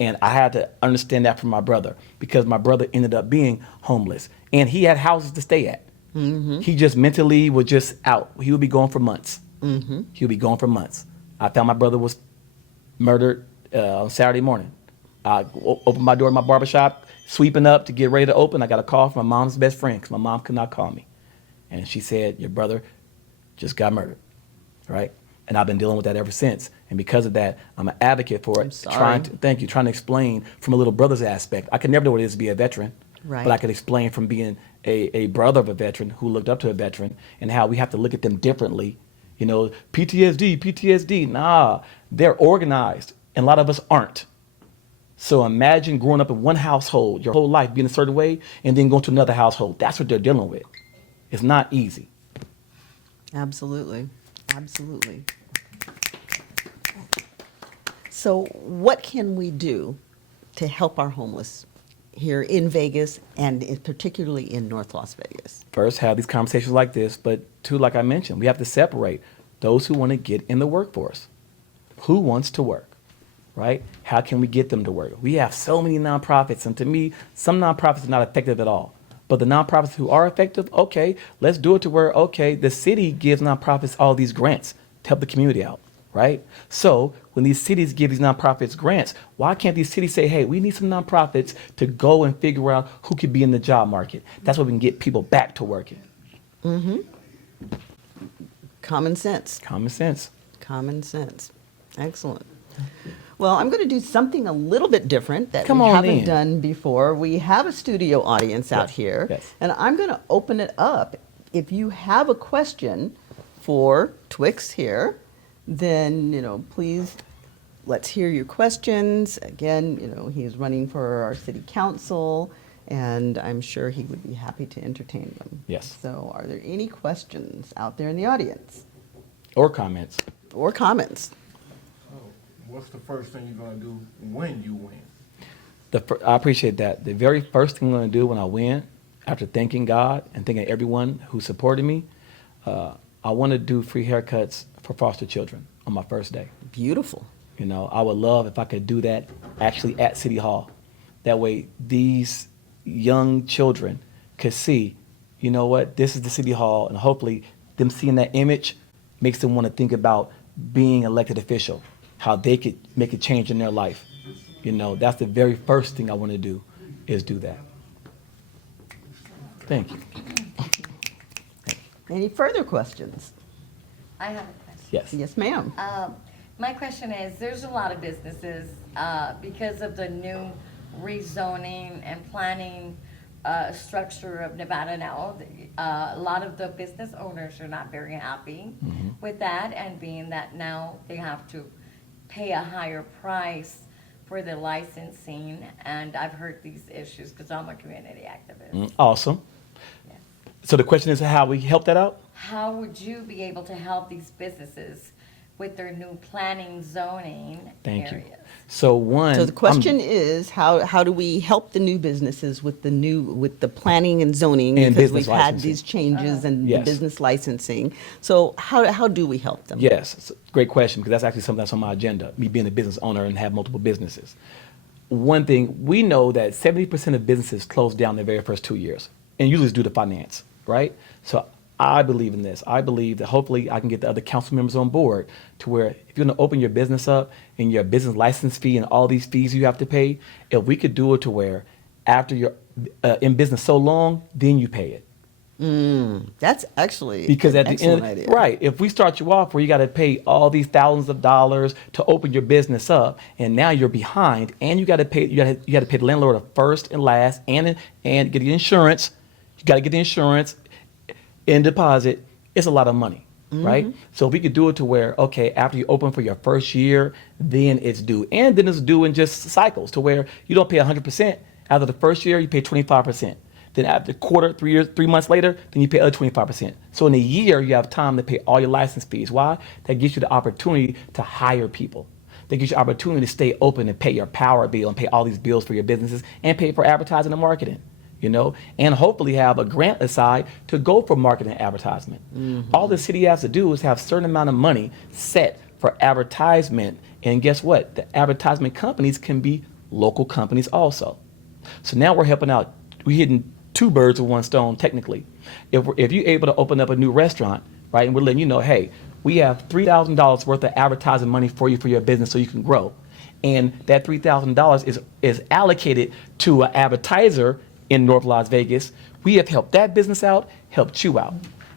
And I had to understand that from my brother, because my brother ended up being homeless, and he had houses to stay at. He just mentally was just out. He would be gone for months. He would be gone for months. I found my brother was murdered on Saturday morning. I opened my door in my barbershop, sweeping up to get ready to open. I got a call from my mom's best friend, because my mom could not call me. And she said, your brother just got murdered, right? And I've been dealing with that ever since. And because of that, I'm an advocate for it. Trying to explain from a little brother's aspect. I could never know what it is to be a veteran, Right. but I could explain from being a brother of a veteran who looked up to a veteran, and how we have to look at them differently. PTSD, nah, they're organized, and a lot of us aren't. So imagine growing up in one household, your whole life being a certain way, and then going to another household. That's what they're dealing with. It's not easy. Absolutely. Absolutely. So what can we do to help our homeless here in Vegas, and particularly in North Las Vegas? First, have these conversations like this, but 2, like I mentioned, we have to separate those who want to get in the workforce. Who wants to work, right? How can we get them to work? We have so many nonprofits, and to me, some nonprofits are not effective at all. But the nonprofits who are effective, okay, let's do it to where, okay, the city gives nonprofits all these grants to help the community out, right? So when these cities give these nonprofits grants, why can't these cities say, hey, we need some nonprofits to go and figure out who could be in the job market? That's where we can get people back to working. Common sense. Common sense. Common sense. Excellent. Well, I'm going to do something a little bit different that Come we on haven't in. done before. We have a studio audience out here, yes. and I'm going to open it up. If you have a question for Twixx here, then, please let's hear your questions. Again, he's running for our city council, and I'm sure he would be happy to entertain them. Yes. So are there any questions out there in the audience Or comments. or comments? What's the first thing you're gonna do when you win? I appreciate that. The very first thing I'm going to do when I win, after thanking God and thanking everyone who supported me, I want to do free haircuts for foster children on my first day. Beautiful. I would love if I could do that actually at City Hall. That way, these young children could see, you know what, this is the City Hall, and hopefully them seeing that image makes them want to think about being elected official, how they could make a change in their life. That's the very first thing I want to do, is do that. Thank you. Any further questions? I have a question. Yes. Yes, ma'am. My question is, there's a lot of businesses, because of the new rezoning and planning structure of Nevada now, a lot of the business owners are not very happy with that, and being that now they have to pay a higher price for the licensing, and I've heard these issues because I'm a community activist. Awesome. Yes. So the question is how we help that out? How would you be able to help these businesses with their new planning zoning Thank you. areas? So one. So the question is, how do we help the new businesses with the planning and zoning? And because business we've had licensing. these changes and Yes. the business licensing. So how do we help them? Yes, it's a great question, because that's actually something that's on my agenda, me being a business owner and have multiple businesses. One thing, we know that 70% of businesses close down their very first 2 years, and usually it's due to finance, right? So I believe in this. I believe that hopefully I can get the other council members on board to where if you're going to open your business up and your business license fee and all these fees you have to pay, if we could do it to where after you're in business so long, then you pay it. That's actually Because an at the excellent end, idea. right, if we start you off where you got to pay all these thousands of dollars to open your business up, and now you're behind, and you got to pay, you got to pay the landlord a first and last, and get the insurance. You got to get the insurance and deposit. It's a lot of money, right? So if we could do it to where, okay, after you open for your first year, then it's due, and then it's due in just cycles to where you don't pay 100%. After the first year, you pay 25%. Then after a quarter, 3 years, 3 months later, then you pay other 25%. So in a year, you have time to pay all your license fees. Why? That gives you the opportunity to hire people. That gives you opportunity to stay open and pay your power bill and pay all these bills for your businesses and pay for advertising and marketing, and hopefully have a grant aside to go for marketing and advertisement. All the city has to do is have a certain amount of money set for advertisement. And guess what? The advertisement companies can be local companies also. So now we're helping out. We're hitting two birds with one stone, technically. If you're able to open up a new restaurant, right, and we're letting you know, hey, we have $3,000 worth of advertising money for you for your business so you can grow. And that $3,000 is allocated to an advertiser in North Las Vegas. We have helped that business out, helped you out.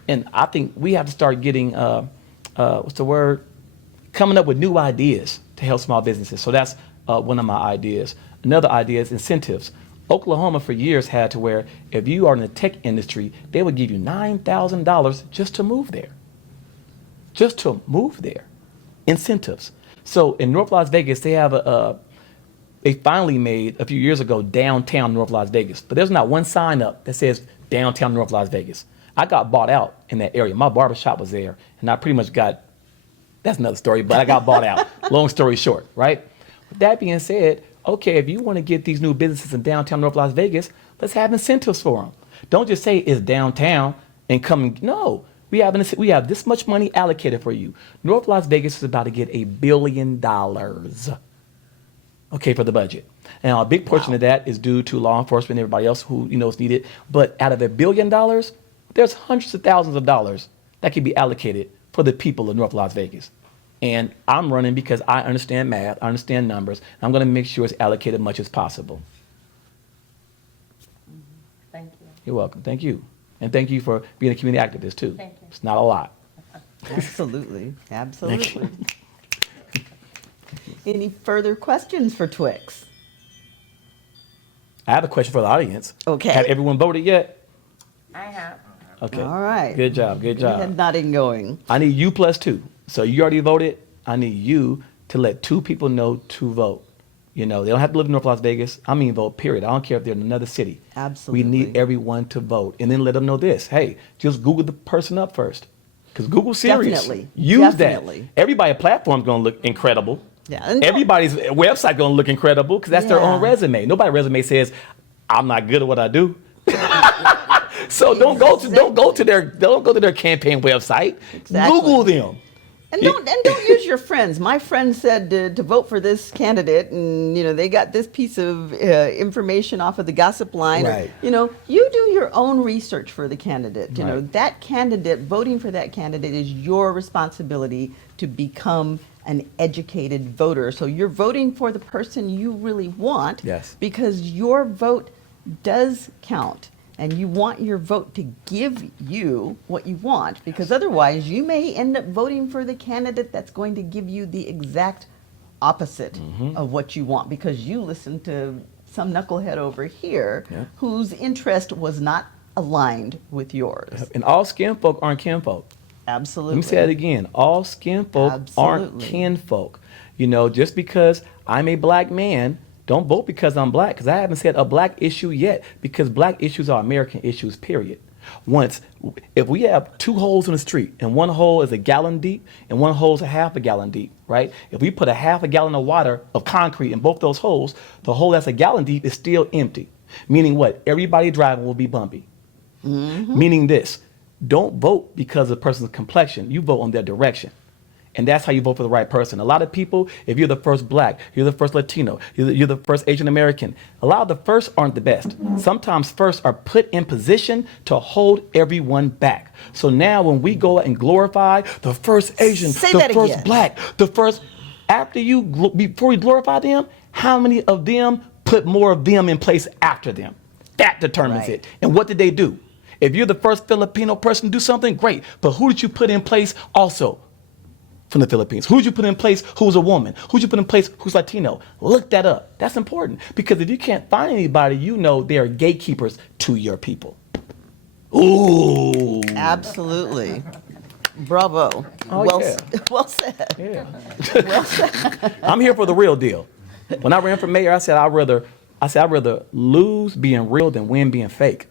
And I think we have to start getting, coming up with new ideas to help small businesses. So that's one of my ideas. Another idea is incentives. Oklahoma for years had to where if you are in the tech industry, they would give you $9,000 just to move there. Just to move there. Incentives. So in North Las Vegas, they have they finally made a few years ago downtown North Las Vegas. But there's not one sign up that says downtown North Las Vegas. I got bought out in that area. My barbershop was there, and I pretty much that's another story, but I got bought out. Long story short, right? With that being said, okay, if you want to get these new businesses in downtown North Las Vegas, let's have incentives for them. Don't just say it's downtown and come. No, We have this much money allocated for you. North Las Vegas is about to get $1 billion, okay, for the budget. Now, a big portion of that is due to law enforcement and everybody else who is needed. But out of $1 billion, there's hundreds of thousands of dollars that can be allocated for the people of North Las Vegas. And I'm running because I understand math, I understand numbers. And I'm going to make sure it's allocated as much as possible. Thank you. You're welcome. Thank you. And thank you for being a community activist, too. Thank you. It's not a lot. Absolutely. Absolutely. Any further questions for Twixx? I have a question for the audience. Okay. Have everyone voted yet? I have. Okay. All right. Good job. Good Go ahead, job. nodding going. I need you plus 2. So you already voted. I need you to let 2 people know to vote. They don't have to live in North Las Vegas. I mean vote, period. I don't care if they're in another city. Absolutely. We need everyone to vote. And then let them know this. Hey, just Google the person up first. Because Google's serious. Definitely. Use Definitely. that. Everybody's platform's going to look incredible. Yeah, and Everybody's website going to look incredible because that's their own Yeah. resume. Nobody's resume says, I'm not good at what I do. So don't go to their campaign website. Exactly. Google them. And don't use your friends. My friend said to vote for this candidate, and they got this piece of information off of the gossip line. Right. You do your own research for the candidate. Right. That candidate, voting for that candidate is your responsibility to become an educated voter. So you're voting for the person you really want. Yes. Because your vote does count. And you want your vote to give you what you want, because otherwise you may end up voting for the candidate that's going to give you the exact opposite of what you want, because you listened to some knucklehead over here Yeah. whose interest was not aligned with yours. And all skin folk aren't kinfolk. Absolutely. Let me say it again. All skin folk aren't Absolutely. kinfolk. Just because I'm a black man, don't vote because I'm black, because I haven't said a black issue yet, because black issues are American issues, period. If we have 2 holes in the street, and one hole is a gallon deep, and one hole is a half a gallon deep, right? If we put a half a gallon of water, of concrete in both those holes, the hole that's a gallon deep is still empty. Meaning what? Everybody driving will be bumpy. Meaning this, don't vote because of the person's complexion, you vote on their direction. And that's how you vote for the right person. A lot of people, if you're the first black, you're the first Latino, you're the first Asian American, a lot of the first aren't the best. Sometimes first are put in position to hold everyone back. So now when we go and glorify the first Asian, Say the that first again. black, the first, before you glorify them, how many of them put more of them in place after them? That determines Right. it. And what did they do? If you're the first Filipino person to do something, great. But who did you put in place also? From the Philippines. Who'd you put in place who's a woman? Who'd you put in place who's Latino? Look that up. That's important, because if you can't find anybody, they are gatekeepers to your people. Ooh. Absolutely. Bravo. Oh, well, yeah. well said. Yeah. Well said. I'm here for the real deal. When I ran for mayor, I said I'd rather lose being real than win being fake.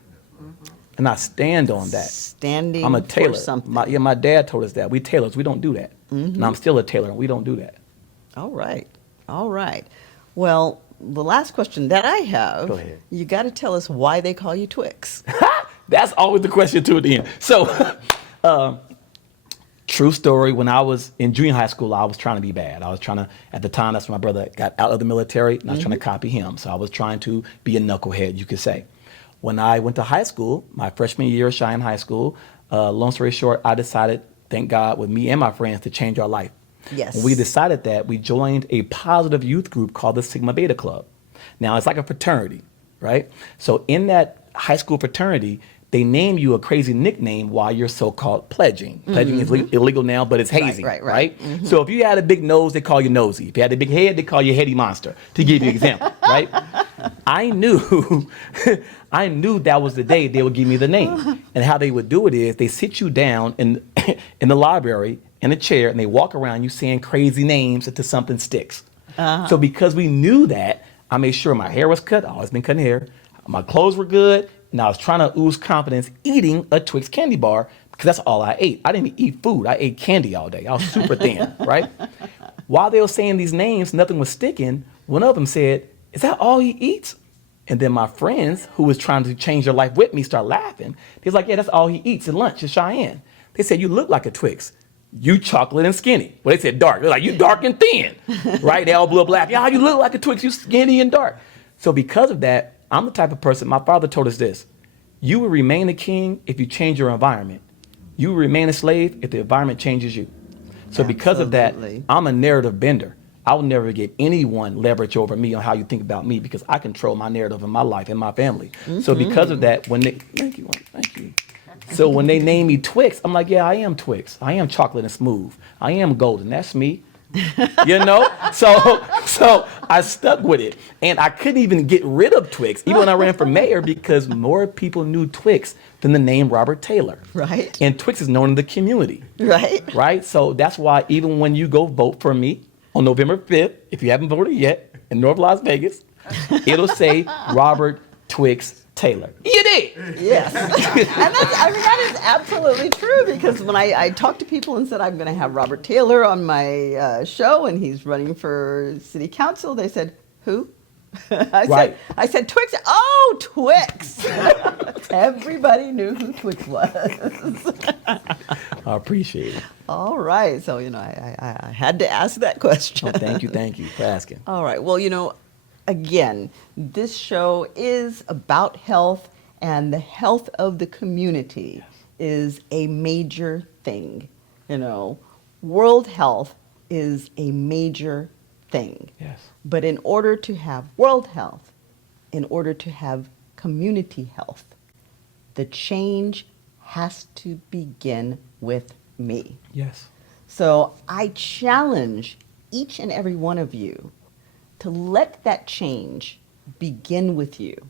And I stand on that. Standing I'm a for tailor. something. My dad told us that. We tailors, we don't do that. And I'm still a tailor, and we don't do that. All right. All right. Well, the last question that I have, Go ahead. you got to tell us why they call you Twixx. That's always the question to the end. So, true story, when I was in junior high school, I was trying to be bad. I was trying to, at the time, that's when my brother got out of the military, and I was trying to copy him. So I was trying to be a knucklehead, you could say. When I went to high school, my freshman year of Cheyenne High School, long story short, I decided, thank God, with me and my friends, to change our life. Yes. When we decided that, we joined a positive youth group called the Sigma Beta Club. Now, it's like a fraternity, right? So in that high school fraternity, they name you a crazy nickname while you're so-called pledging. Pledging is illegal now, but it's hazy, right. So if you had a big nose, they call you nosy. If you had a big head, they call you heady monster, to give you an example, right? I knew that was the day they would give me the name. And how they would do it is they sit you down in the library in a chair, and they walk around you saying crazy names until something sticks. So because we knew that, I made sure my hair was cut. I always been cutting hair. My clothes were good. And I was trying to ooze confidence eating a Twix candy bar, because that's all I ate. I didn't even eat food. I ate candy all day. I was super thin, right? While they were saying these names, nothing was sticking. One of them said, "Is that all he eats?" And then my friends, who was trying to change their life with me, start laughing. He was like, "Yeah, that's all he eats at lunch in Cheyenne." They said, you look like a Twix. You chocolate and skinny. Well, they said dark. They're like, you dark and thin, right? They all blew up laughing. Yeah, you look like a Twix. You skinny and dark. So because of that, I'm the type of person, my father told us this: you will remain a king if you change your environment. You will remain a slave if the environment changes you. So because of that, Absolutely. I'm a narrative bender. I will never get anyone leverage over me on how you think about me, because I control my narrative in my life and my family. So because of that, when they, thank you. So when they name me Twix, I'm like, yeah, I am Twix. I am chocolate and smooth. I am golden. That's me. You know? So I stuck with it. And I couldn't even get rid of Twix, even when I ran for mayor, because more people knew Twix than the name Robert Taylor. Right. And Twix is known in the community. Right. Right? So that's why even when you go vote for me on November 5th, if you haven't voted yet, in North Las Vegas, it'll say Robert Twixx Taylor. You did. Yes. And that is absolutely true, because when I talked to people and said, I'm going to have Robert Taylor on my show and he's running for city council, they said, who? I said, Twix. Oh, Twix. Everybody knew who Twix was. I appreciate it. All right. So, I had to ask that question. Oh, thank you for asking. All right. Well, again, this show is about health, and the health of the community is a major thing. World health is a major thing. Yes. But in order to have world health, in order to have community health, the change has to begin with me. Yes. So I challenge each and every one of you to let that change begin with you.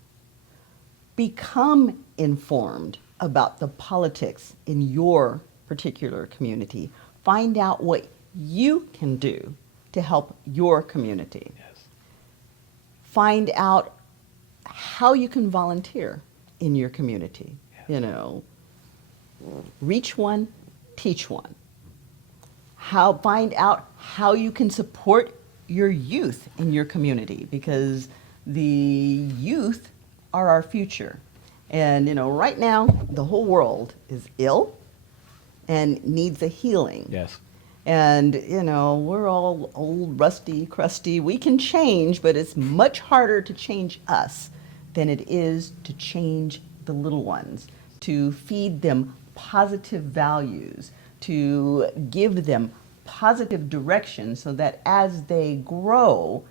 Become informed about the politics in your particular community. Find out what you can do to help your community. Yes. Find out how you can volunteer in your community. Yes. Reach one, teach one. Find out how you can support your youth in your community, because the youth are our future. And right now the whole world is ill and needs a healing. Yes. And we're all old, rusty, crusty. We can change, but it's much harder to change us than it is to change the little ones, to feed them positive values, to give them positive direction, so that as they grow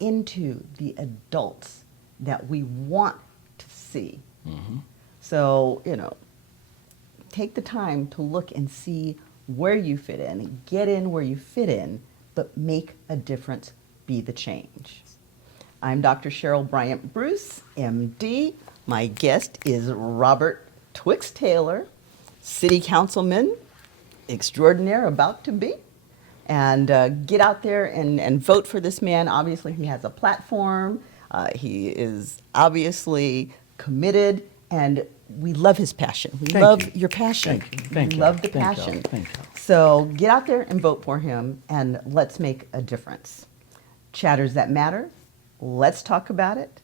into the adults that we want to see. Mm-hmm. So, take the time to look and see where you fit in, get in where you fit in, but make a difference, be the change. I'm Dr. Cheryl Bryant Bruve MD. My guest is Robert Twixx Taylor, City Councilman extraordinaire about to be. And get out there and vote for this man. Obviously, he has a platform. He is obviously committed, and we love his passion. We love your passion. Thank we you. love the Thank y'all. passion. Thank y'all. So get out there and vote for him, and let's make a difference. Chatters That Matter, let's talk about it.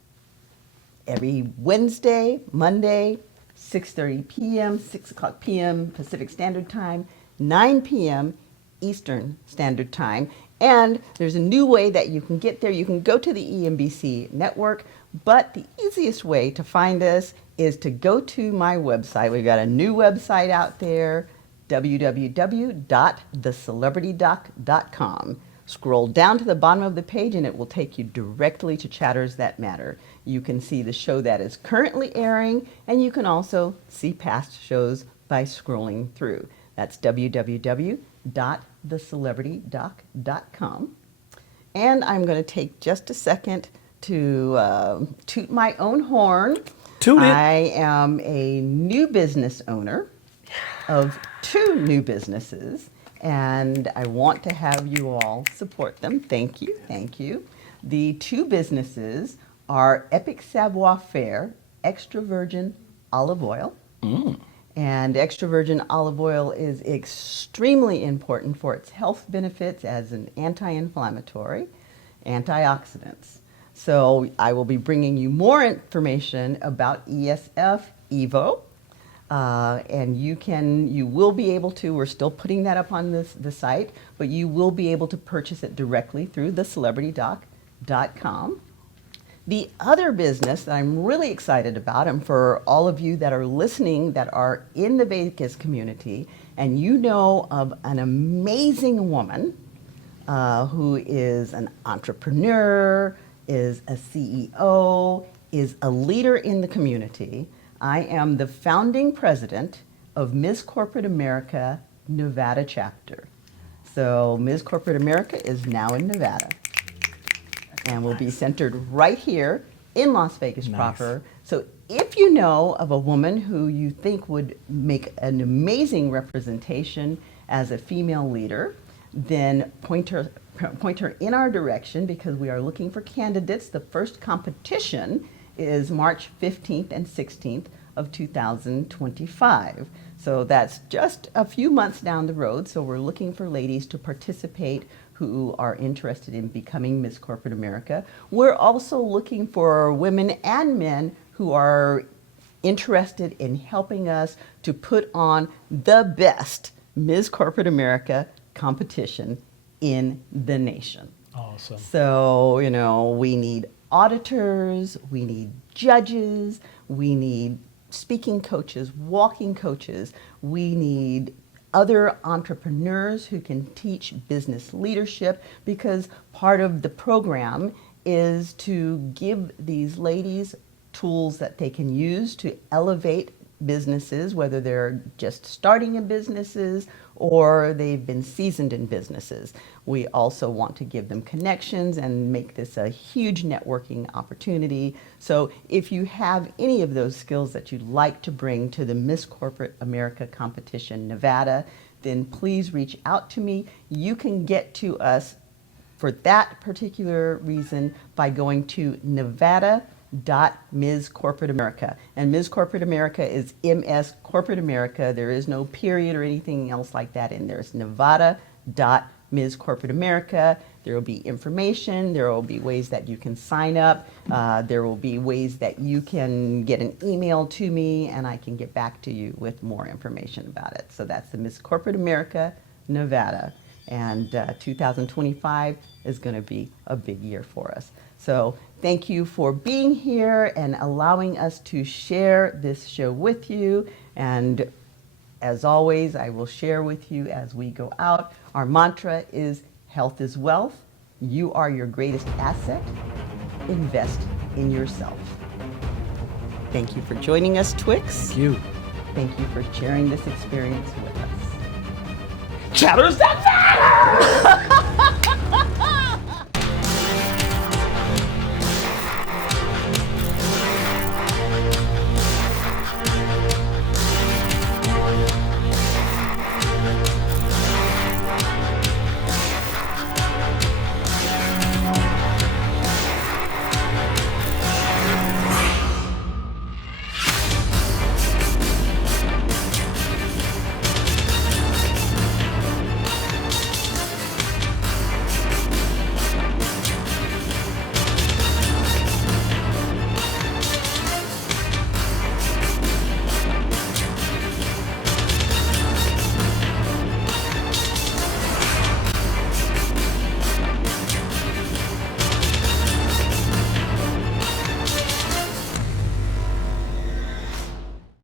Every Wednesday, Monday, 6:30 p.m., 6 o'clock p.m. Pacific Standard Time, 9 p.m. Eastern Standard Time. And there's a new way that you can get there. You can go to the EMBC network, but the easiest way to find us is to go to my website. We've got a new website out there, www.thecelebritydoc.com. Scroll down to the bottom of the page and it will take you directly to Chatters That Matter. You can see the show that is currently airing, and you can also see past shows by scrolling through. That's www.thecelebritydoc.com. And I'm going to take just a second to toot my own horn. Toot it. I am a new business owner of 2 new businesses, and I want to have you all support them. Thank you. Thank you. The 2 businesses are Epic Savoir Faire Extra Virgin Olive Oil. And extra virgin olive oil is extremely important for its health benefits as an anti-inflammatory, antioxidants. So I will be bringing you more information about ESF, EVO, And you will be able to, we're still putting that up on the site, but you will be able to purchase it directly through thecelebritydoc.com. The other business that I'm really excited about, and for all of you that are listening that are in the Vegas community, and you know of an amazing woman who is an entrepreneur, is a CEO, is a leader in the community. I am the founding president of Ms. Corporate America Nevada chapter. So Ms. Corporate America is now in Nevada and will be centered right here in Las Vegas proper. So if you know of a woman who you think would make an amazing representation as a female leader, then point her in our direction, because we are looking for candidates. The first competition is March 15th and 16th of 2025. So that's just a few months down the road. So we're looking for ladies to participate who are interested in becoming Miss Corporate America. We're also looking for women and men who are interested in helping us to put on the best Miss Corporate America competition in the nation. Awesome. So, we need auditors, we need judges, we need speaking coaches, walking coaches, we need other entrepreneurs who can teach business leadership, because part of the program is to give these ladies tools that they can use to elevate businesses, whether they're just starting in businesses or they've been seasoned in businesses. We also want to give them connections and make this a huge networking opportunity. So if you have any of those skills that you'd like to bring to the Miss Corporate America competition Nevada, then please reach out to me. You can get to us for that particular reason by going to Nevada.Ms. Corporate America. And Ms. Corporate America is MS Corporate America. There is no period or anything else like that in there. It's Nevada.Ms. Corporate America. There will be information. There will be ways that you can sign up. There will be ways that you can get an email to me, and I can get back to you with more information about it. So that's the Miss Corporate America Nevada. And 2025 is going to be a big year for us. So thank you for being here and allowing us to share this show with you. And as always, I will share with you as we go out. Our mantra is health is wealth. You are your greatest asset. Invest in yourself. Thank you for joining us, Twixx. Thank you. Thank you for sharing this experience with us. Chatters that matter!